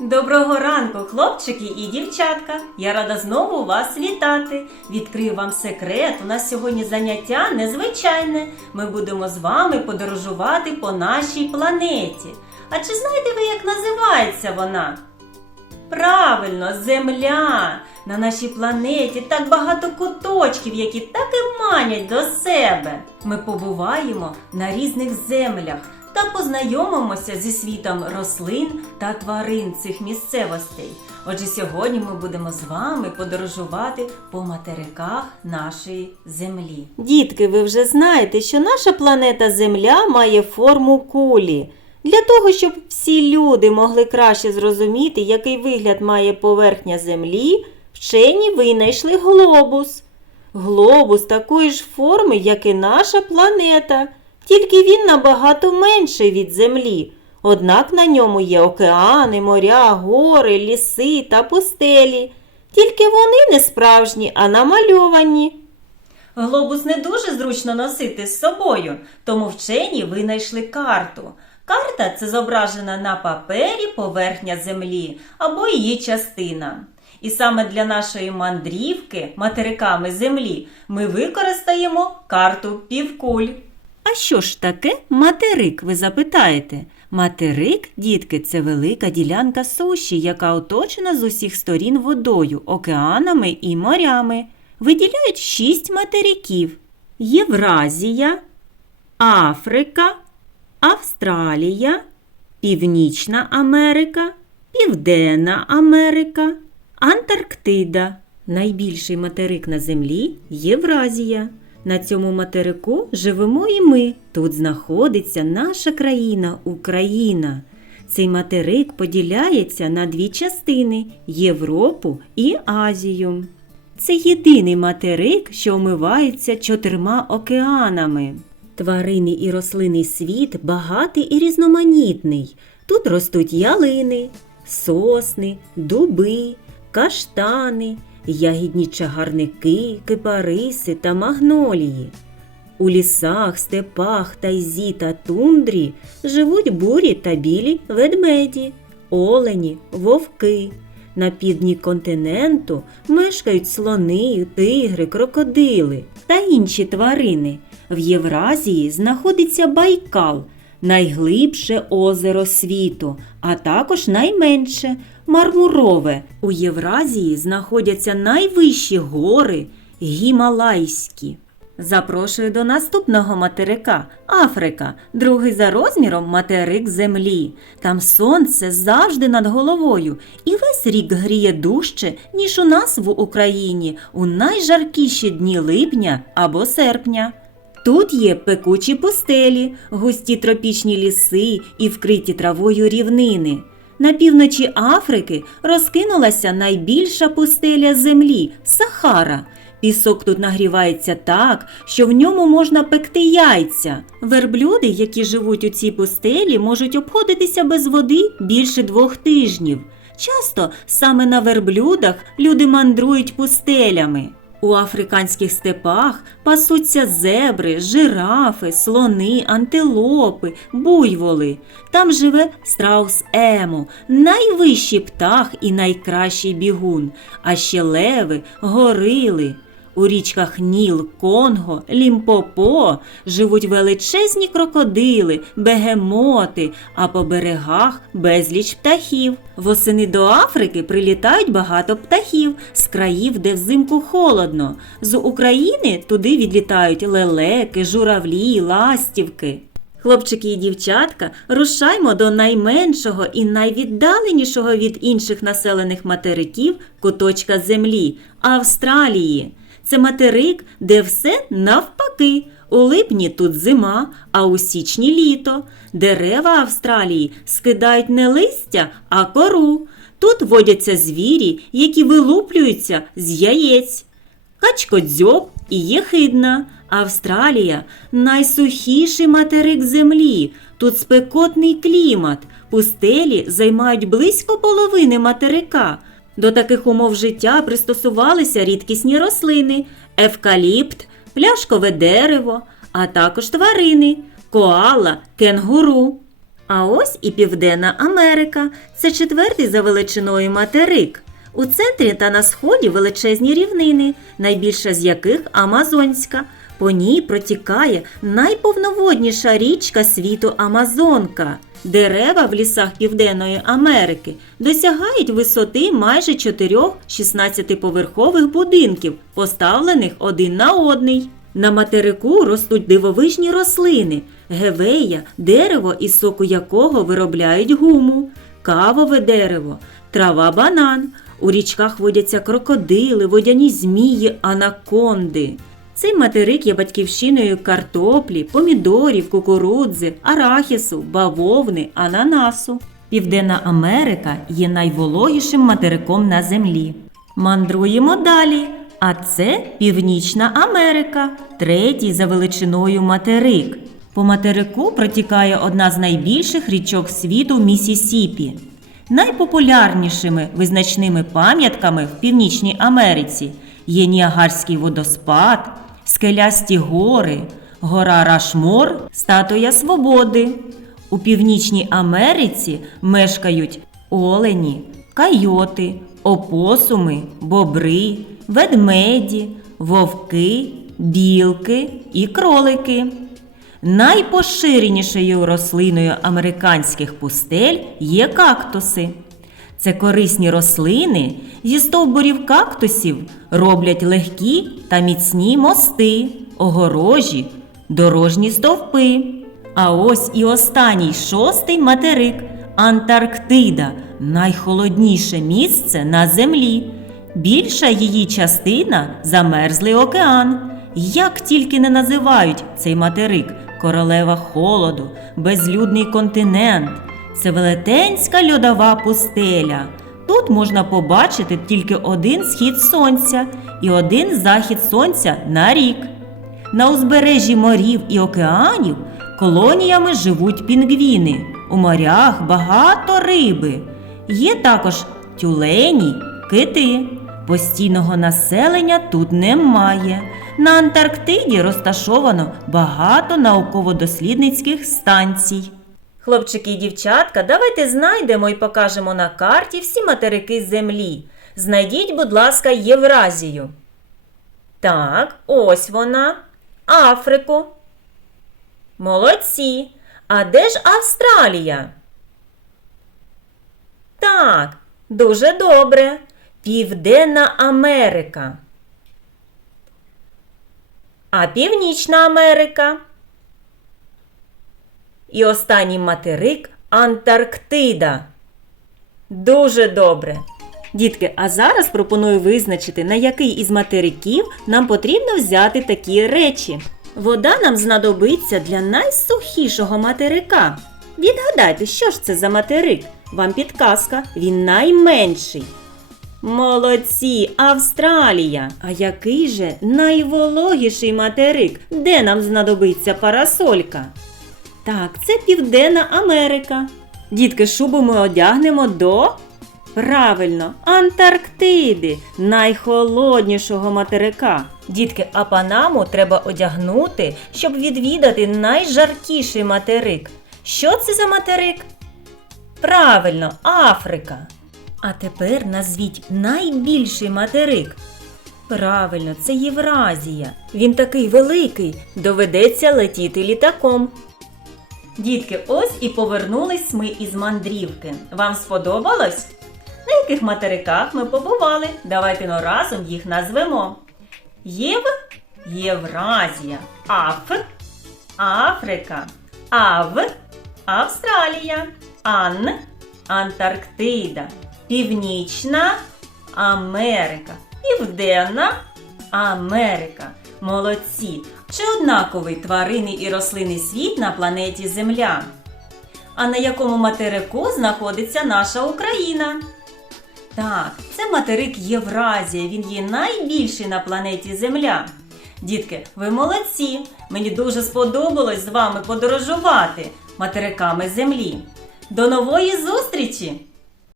Доброго ранку, хлопчики і дівчатка! Я рада знову вас вітати. Відкрию вам секрет. У нас сьогодні заняття незвичайне. Ми будемо з вами подорожувати по нашій планеті. А чи знаєте ви, як називається вона? Правильно, Земля! На нашій планеті так багато куточків, які так і манять до себе. Ми побуваємо на різних землях та познайомимося зі світом рослин та тварин цих місцевостей. Отже, сьогодні ми будемо з вами подорожувати по материках нашої землі. Дітки, ви вже знаєте, що наша планета Земля має форму кулі. Для того, щоб всі люди могли краще зрозуміти, який вигляд має поверхня Землі, вчені винайшли глобус. Глобус такої ж форми, як і наша планета, тільки він набагато менший від Землі. Однак на ньому є океани, моря, гори, ліси та пустелі. Тільки вони не справжні, а намальовані. Глобус не дуже зручно носити з собою, тому вчені винайшли карту. Карта це зображена на папері поверхня землі або її частина. І саме для нашої мандрівки материками землі ми використаємо карту півкуль. А що ж таке материк, ви запитаєте? Материк, дітки, це велика ділянка суші, яка оточена з усіх сторін водою, океанами і морями. Виділяють шість материків: Євразія, Африка, Австралія, Північна Америка, Південна Америка, Антарктида. Найбільший материк на землі Євразія. На цьому материку живемо і ми. Тут знаходиться наша країна Україна. Цей материк поділяється на дві частини Європу і Азію. Це єдиний материк, що омивається чотирма океанами. Тваринний і рослинний світ багатий і різноманітний. Тут ростуть ялини, сосни, дуби, каштани, ягідні чагарники, кипариси та магнолії. У лісах, степах, тайзі та тундрі живуть бурі та білі ведмеді, олені, вовки. На півдні континенту мешкають слони, тигри, крокодили та інші тварини. В Євразії знаходиться Байкал, найглибше озеро світу, а також найменше Мармурове. У Євразії знаходяться найвищі гори Гімалайські. Запрошую до наступного материка Африка, другий за розміром материк Землі. Там сонце завжди над головою, і весь рік гріє дужче, ніж у нас в Україні у найжаркіші дні липня або серпня. Тут є пекучі пустелі, густі тропічні ліси і вкриті травою рівнини. На півночі Африки розкинулася найбільша пустеля землі Сахара. Пісок тут нагрівається так, що в ньому можна пекти яйця. Верблюди, які живуть у цій пустелі, можуть обходитися без води більше двох тижнів. Часто саме на верблюдах люди мандрують пустелями. У африканських степах пасуться зебри, жирафи, слони, антилопи, буйволи. Там живе страус Ему, найвищий птах і найкращий бігун, а ще леви, горили. У річках Ніл, Конго, Лімпопо живуть величезні крокодили, бегемоти, а по берегах безліч птахів. Восени до Африки прилітають багато птахів з країв, де взимку холодно. З України туди відлітають лелеки, журавлі, ластівки. Хлопчики і дівчатка, рушаймо до найменшого і найвіддаленішого від інших населених материків куточка землі Австралії. Це материк, де все навпаки. У липні тут зима, а у січні літо. Дерева Австралії скидають не листя, а кору. Тут водяться звірі, які вилуплюються з яєць. Качкодзьоб і єхидна. Австралія найсухіший материк землі. Тут спекотний клімат. Пустелі займають близько половини материка. До таких умов життя пристосувалися рідкісні рослини, евкаліпт, пляшкове дерево, а також тварини, коала, кенгуру. А ось і Південна Америка. Це четвертий за величиною материк. У центрі та на сході величезні рівнини, найбільша з яких Амазонська. По ній протікає найповноводніша річка світу Амазонка. Дерева в лісах Південної Америки досягають висоти майже 4 16-поверхових будинків, поставлених один на одний. На материку ростуть дивовижні рослини, гевея, дерево із соку якого виробляють гуму, кавове дерево, трава банан. У річках водяться крокодили, водяні змії, анаконди. Цей материк є батьківщиною картоплі, помідорів, кукурудзи, арахісу, бавовни, ананасу. Південна Америка є найвологішим материком на землі. Мандруємо далі. А це Північна Америка, третій за величиною материк. По материку протікає одна з найбільших річок світу Місісіпі. Найпопулярнішими визначними пам'ятками в Північній Америці є Ніагарський водоспад, скелясті гори, гора Рашмор, статуя Свободи. У Північній Америці мешкають олені, кайоти, опосуми, бобри, ведмеді, вовки, білки і кролики. Найпоширенішою рослиною американських пустель є кактуси. Це корисні рослини зі стовбурів кактусів роблять легкі та міцні мости, огорожі, дорожні стовпи. А ось і останній шостий материк Антарктида найхолодніше місце на землі. Більша її частина замерзлий океан. Як тільки не називають цей материк королева холоду, безлюдний континент. Це велетенська льодова пустеля. Тут можна побачити тільки один схід сонця і один захід сонця на рік. На узбережжі морів і океанів колоніями живуть пінгвіни. У морях багато риби. Є також тюлені, кити. Постійного населення тут немає. На Антарктиді розташовано багато науково-дослідницьких станцій. Хлопчики і дівчатка, давайте знайдемо і покажемо на карті всі материки Землі. Знайдіть, будь ласка, Євразію. Так, ось вона. Африку. Молодці. А де ж Австралія? Так, дуже добре. Південна Америка. А Північна Америка. І останній материк Антарктида. Дуже добре. Дітки, а зараз пропоную визначити, на який із материків нам потрібно взяти такі речі. Вода нам знадобиться для найсухішого материка. Відгадайте, що ж це за материк? Вам підказка, він найменший. Молодці, Австралія! А який же найвологіший материк, де нам знадобиться парасолька? Так, це Південна Америка. Дітки, шубу ми одягнемо до. Правильно, Антарктиди, найхолоднішого материка. Дітки, а панаму треба одягнути, щоб відвідати найжаркіший материк. Що це за материк? Правильно, Африка. А тепер назвіть найбільший материк. Правильно, це Євразія. Він такий великий, доведеться летіти літаком. Дітки, ось і повернулись ми із мандрівки. Вам сподобалось? На яких материках ми побували? Давайте ну разом їх назвемо. Єв Євразія, Аф Африка, Ав Австралія, Ан Антарктида, Північна Америка, Південна Америка. Молодці! Чи однаковий тваринний і рослинний світ на планеті Земля? А на якому материку знаходиться наша Україна? Так, це материк Євразія. Він є найбільший на планеті Земля. Дітки, ви молодці! Мені дуже сподобалось з вами подорожувати материками Землі. До нової зустрічі!